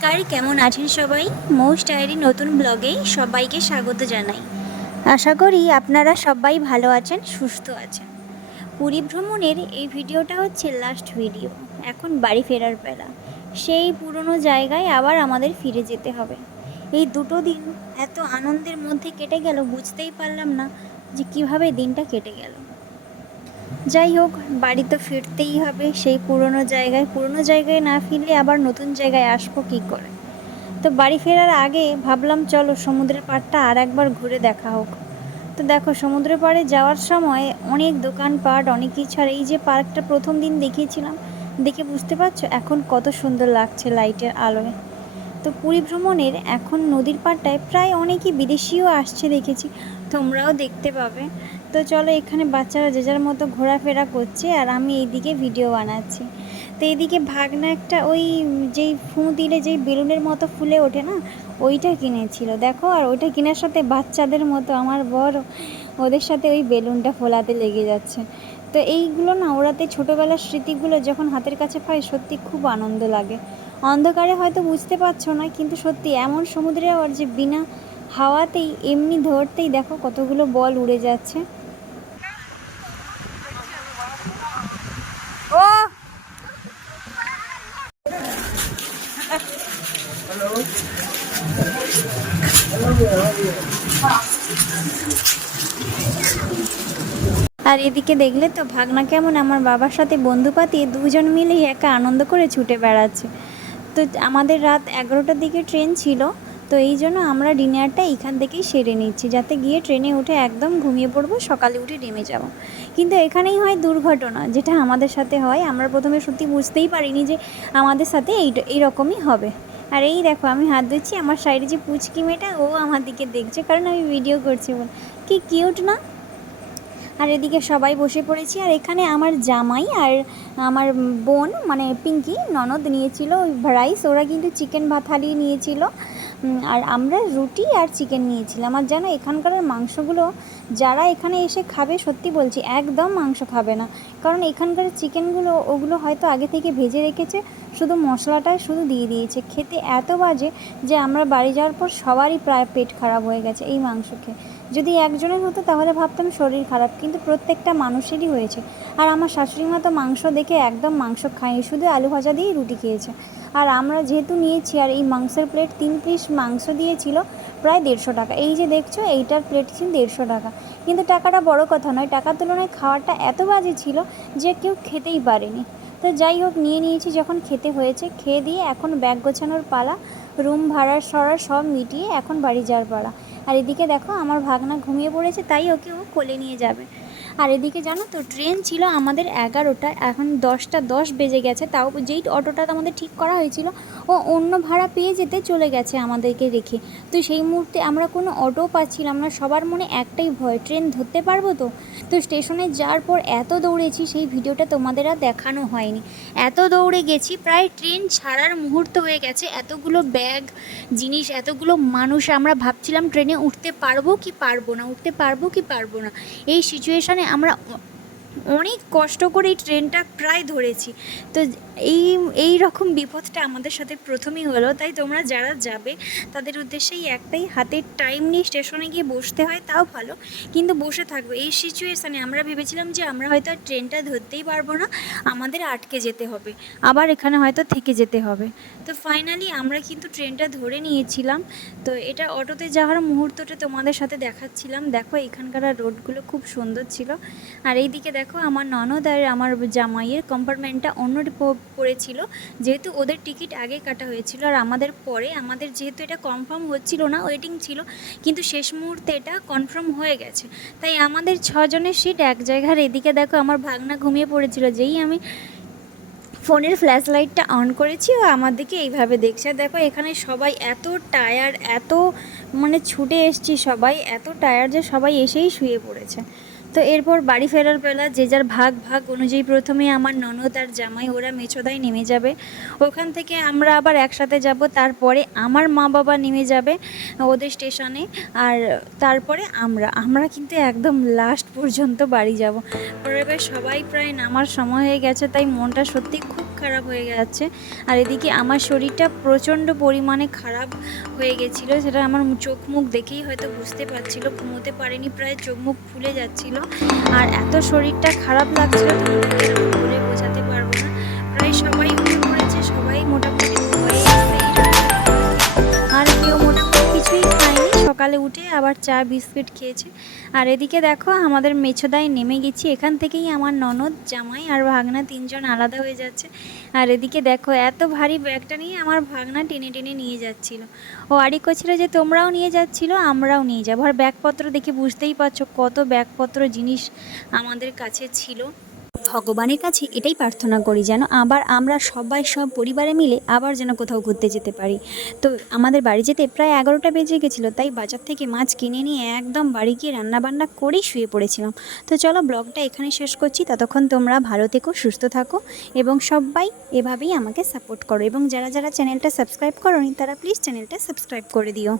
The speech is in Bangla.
আছেন সবাই? মোস্ট ডায়েরি নতুন ব্লগে সবাইকে স্বাগত জানাই। আশা করি আপনারা সবাই ভালো আছেন, সুস্থ আছেন। পুরী ভ্রমণের এই ভিডিওটা হচ্ছে লাস্ট ভিডিও এখন বাড়ি ফেরার বেলা। সেই পুরনো জায়গায় আবার আমাদের ফিরে যেতে হবে। এই দুটো দিন এত আনন্দের মধ্যে কেটে গেল, বুঝতেই পারলাম না যে কীভাবে দিনটা কেটে গেল। যাই হোক, বাড়ি তো ফিরতেই হবে সেই পুরনো জায়গায়। পুরনো জায়গায় না ফিরলে আবার নতুন জায়গায় আসব কী করে? তো বাড়ি ফেরার আগে ভাবলাম, চলো সমুদ্রের পাড়টা আর একবার ঘুরে দেখা হোক। তো দেখো, সমুদ্রের পাড়ে যাওয়ার সময় অনেক দোকানপাট, অনেক কিছু, আর এই যে পার্কটা প্রথম দিন দেখিয়েছিলাম, দেখে বুঝতে পারছ এখন কত সুন্দর লাগছে লাইটের আলোয়। তো পুরী ভ্রমণের এখন নদীর পাড়টায় প্রায় অনেকই বিদেশিও আসছে দেখেছি, তোমরাও দেখতে পাবে। তো চলো এখানে বাচ্চারা যে যার মতো ঘোরাফেরা করছে আর আমি এইদিকে ভিডিও বানাচ্ছি। তো এইদিকে ভাগনা একটা ওই যেই ফুঁ দিলে যেই বেলুনের মতো ফুলে ওঠে না, ওইটা কিনেছিল। দেখো, আর ওইটা কেনার সাথে বাচ্চাদের মতো আমার বড়। ওদের সাথে ওই বেলুনটা ফোলাতে লেগে যাচ্ছে। তো এইগুলো না ওরাতে ছোটোবেলার স্মৃতিগুলো যখন হাতের কাছে পাই সত্যি খুব আনন্দ লাগে। অন্ধকারে হয়তো বুঝতে পারছ না, কিন্তু সত্যি এমন সমুদ্রে আর যে বিনা হাওয়াতেই, এমনি ধরতেই দেখো কতগুলো বল উড়ে যাচ্ছে। আর এদিকে দেখলে তো ভাগনা কেমন, আমার বাবার সাথে বন্ধু পাতিয়ে দুজন মিলেই একা আনন্দ করে ছুটে বেড়াচ্ছে। তো আমাদের রাত এগারোটার দিকে ট্রেন ছিল, তো এই জন্য আমরা ডিনারটা এখান থেকেই সেরে নিচ্ছি, যাতে গিয়ে ট্রেনে উঠে একদম ঘুমিয়ে পড়ব, সকালে উঠে নেমে যাব। কিন্তু এখানেই হয় দুর্ঘটনা, যেটা আমাদের সাথে হয়, আমরা প্রথমে সত্যি বুঝতেই পারিনি যে আমাদের সাথে এই এইরকমই হবে। আর এই দেখো, আমি হাত ধুচ্ছি, আমার সাইডে যে পুচকি মেয়েটা, ও আমার দিকে দেখছে, কারণ আমি ভিডিও করছি বল। কি কিউট না? আর এদিকে সবাই বসে পড়েছি, আর এখানে আমার জামাই আর আমার বোন মানে পিঙ্কি, ননদ নিয়েছিল রাইস ওরা কিন্তু চিকেন ভাত হালিয়ে নিয়েছিল। আর আমরা রুটি আর চিকেন নিয়েছিলাম। আর জানো, এখানকার মাংসগুলো যারা এখানে এসে খাবে, সত্যি বলছি, একদম মাংস খাবে না। কারণ এখানকার চিকেনগুলো, ওগুলো হয়তো আগে থেকে ভেজে রেখেছে, শুধু মশলাটাই শুধু দিয়ে দিয়েছে। খেতে এত বাজে যে আমরা বাড়ি যাওয়ার পর সবারই প্রায় পেট খারাপ হয়ে গেছে এই মাংস খেয়ে। যদি একজনের হতো তাহলে ভাবতাম শরীর খারাপ, কিন্তু প্রত্যেকটা মানুষেরই হয়েছে। আর আমার শাশুড়ি মা তো মাংস দেখে একদম মাংস খায়নি, শুধু আলু ভাজা দিয়েই রুটি খেয়েছে। আর আমরা যেহেতু নিয়েছি, আর এই মাংসের প্লেট তিন পিস মাংস দিয়েছিল, প্রায় দেড়শো টাকা। এই যে দেখছ, এইটার প্লেট ছিল দেড়শো টাকা। কিন্তু টাকাটা বড় কথা নয়, টাকার তুলনায় খাওয়াটা এত বাজে ছিল যে কেউ খেতেই পারেনি। তো যাই হোক, নিয়ে নিয়েছি যখন খেতে হয়েছে, খেয়ে দিয়ে এখন ব্যাগ গোছানোর পালা, রুম ভাড়া সরা সব মিটিয়ে এখন বাড়ি যাওয়ার পালা। আর এদিকে দেখো আমার ভাগনা ঘুমিয়ে পড়েছে তাই ওকে ও কোলে নিয়ে যাবে। আর এদিকে জানো তো, ট্রেন ছিল আমাদের এগারোটা এখন দশটা দশ বেজে গেছে, তাও যেই অটোটা আমাদের ঠিক করা হয়েছিল, ও অন্য ভাড়া পেয়ে যেতে চলে গেছে আমাদেরকে রেখে। তো সেই মুহূর্তে আমরা কোনো অটো পাচ্ছিলাম না, সবার মনে একটাই ভয়, ট্রেন ধরতে পারব তো? তো স্টেশনে যাওয়ার পর এত দৌড়েছি, সেই ভিডিওটা তোমাদের আর দেখানো হয়নি। এত দৌড়ে গেছি, প্রায় ট্রেন ছাড়ার মুহূর্ত হয়ে গেছে, এতগুলো ব্যাগ, জিনিস, এতগুলো মানুষ, আমরা ভাবছিলাম ট্রেনে উঠতে পারব কি পারব না, উঠতে পারব কি পারব না? এই সিচুয়েশানে আমরা অ- অনেক কষ্ট করে এই ট্রেনটা প্রায় ধরেছি। তো এই এই রকম বিপদটা আমাদের সাথে প্রথমেই হলো, তাই তোমরা যারা যাবে, তাদের উদ্দেশ্যেই একটাই হাতের টাইম নিয়ে স্টেশনে গিয়ে বসতে হয়, তাও ভালো। কিন্তু বসে থাকবে। এই সিচুয়েশানে আমরা ভেবেছিলাম যে আমরা হয়তো আর ট্রেনটা ধরতেই পারব না, আমাদের আটকে যেতে হবে। আবার এখানে হয়তো থেকে যেতে হবে। তো ফাইনালি আমরা কিন্তু ট্রেনটা ধরে নিয়েছিলাম। তো এটা অটোতে যাওয়ার মুহূর্তটা তোমাদের সাথে দেখাচ্ছিলাম। দেখো এখানকার রোডগুলো খুব সুন্দর ছিল। আর এইদিকে দেখো আমার ননদ আর আমার জামাইয়ের কম্পার্টমেন্টটা অন্য পড়েছিল। যেহেতু ওদের টিকিট আগে কাটা হয়েছিল আর আমাদের পরে, আমাদের যেহেতু এটা কনফার্ম হচ্ছিল না ওয়েটিং ছিল, কিন্তু শেষ মুহূর্তে এটা কনফার্ম হয়ে গেছে। তাই আমাদের ছজনের সিট এক জায়গার এদিকে দেখো, আমার ভাগনা ঘুমিয়ে পড়েছিল, যেই আমি ফোনের ফ্ল্যাশ লাইটটা অন করেছি ও আমার দিকে এইভাবে দেখছে। দেখো, এখানে সবাই এত টায়ার এত মানে ছুটে এসছি সবাই, এত টায়ার যে সবাই এসেই শুয়ে পড়েছে। তো এরপর বাড়ি ফেরার বেলা যে যার ভাগ ভাগ অনুযায়ী প্রথমে আমার ননদ আর জামাই, ওরা মেছোদায় নেমে যাবে। ওখান থেকে আমরা আবার একসাথে যাব। তারপরে আমার মা বাবা নেমে যাবে ওদের স্টেশনে আর তারপরে আমরা। আমরা কিন্তু একদম লাস্ট পর্যন্ত বাড়ি যাব। পরে সবাই প্রায় নামার সময় হয়ে গেছে, তাই মনটা সত্যি খুব খারাপ হয়ে যাচ্ছে আর এদিকে আমার শরীরটা প্রচণ্ড পরিমাণে খারাপ হয়ে গেছিল। সেটা আমার চোখ মুখ দেখেই হয়তো বুঝতে পারছিলো, ঘুমোতে পারেনি, প্রায় চোখ মুখ ফুলে যাচ্ছিল। আর এত শরীরটা খারাপ লাগছিল বলে বোঝাতে পারব না। প্রায় সবাই উঠে পড়েছে সবাই মোটামুটি সকালে উঠে আবার চা, বিস্কিট খেয়েছে। আর এদিকে দেখো, আমাদের মেছোদায় নেমে গেছি। এখান থেকেই আমার ননদ, জামাই আর ভাগনা তিনজন আলাদা হয়ে যাচ্ছে। আর এদিকে দেখো, এত ভারী ব্যাগটা নিয়ে আমার ভাগনা টেনে টেনে নিয়ে যাচ্ছিল। ও আড়ি করছিল যে, তোমরাও নিয়ে যাচ্ছিল, আমরাও নিয়ে যাব। আর ব্যাগপত্র দেখে বুঝতেই পারছ কত ব্যাগপত্র জিনিস আমাদের কাছে ছিল। ভগবানের কাছে এটাই প্রার্থনা করি যেন আবার আমরা সবাই, সব পরিবারে মিলে আবার যেন কোথাও ঘুরতে যেতে পারি। তো আমাদের বাড়ি যেতে প্রায় এগারোটা বেজে গেছিল, তাই বাজার থেকে মাছ কিনে নিয়ে একদম বাড়ি গিয়ে রান্নাবান্না করেই শুয়ে পড়েছিলাম। তো চলো ব্লগটা এখানে শেষ করছি। ততক্ষণ তোমরা ভালো থেকো, সুস্থ থাকো এবং সবাই এভাবেই আমাকে সাপোর্ট করো এবং যারা যারা চ্যানেলটা সাবস্ক্রাইব করোনি তারা প্লিজ চ্যানেলটা সাবস্ক্রাইব করে দিও।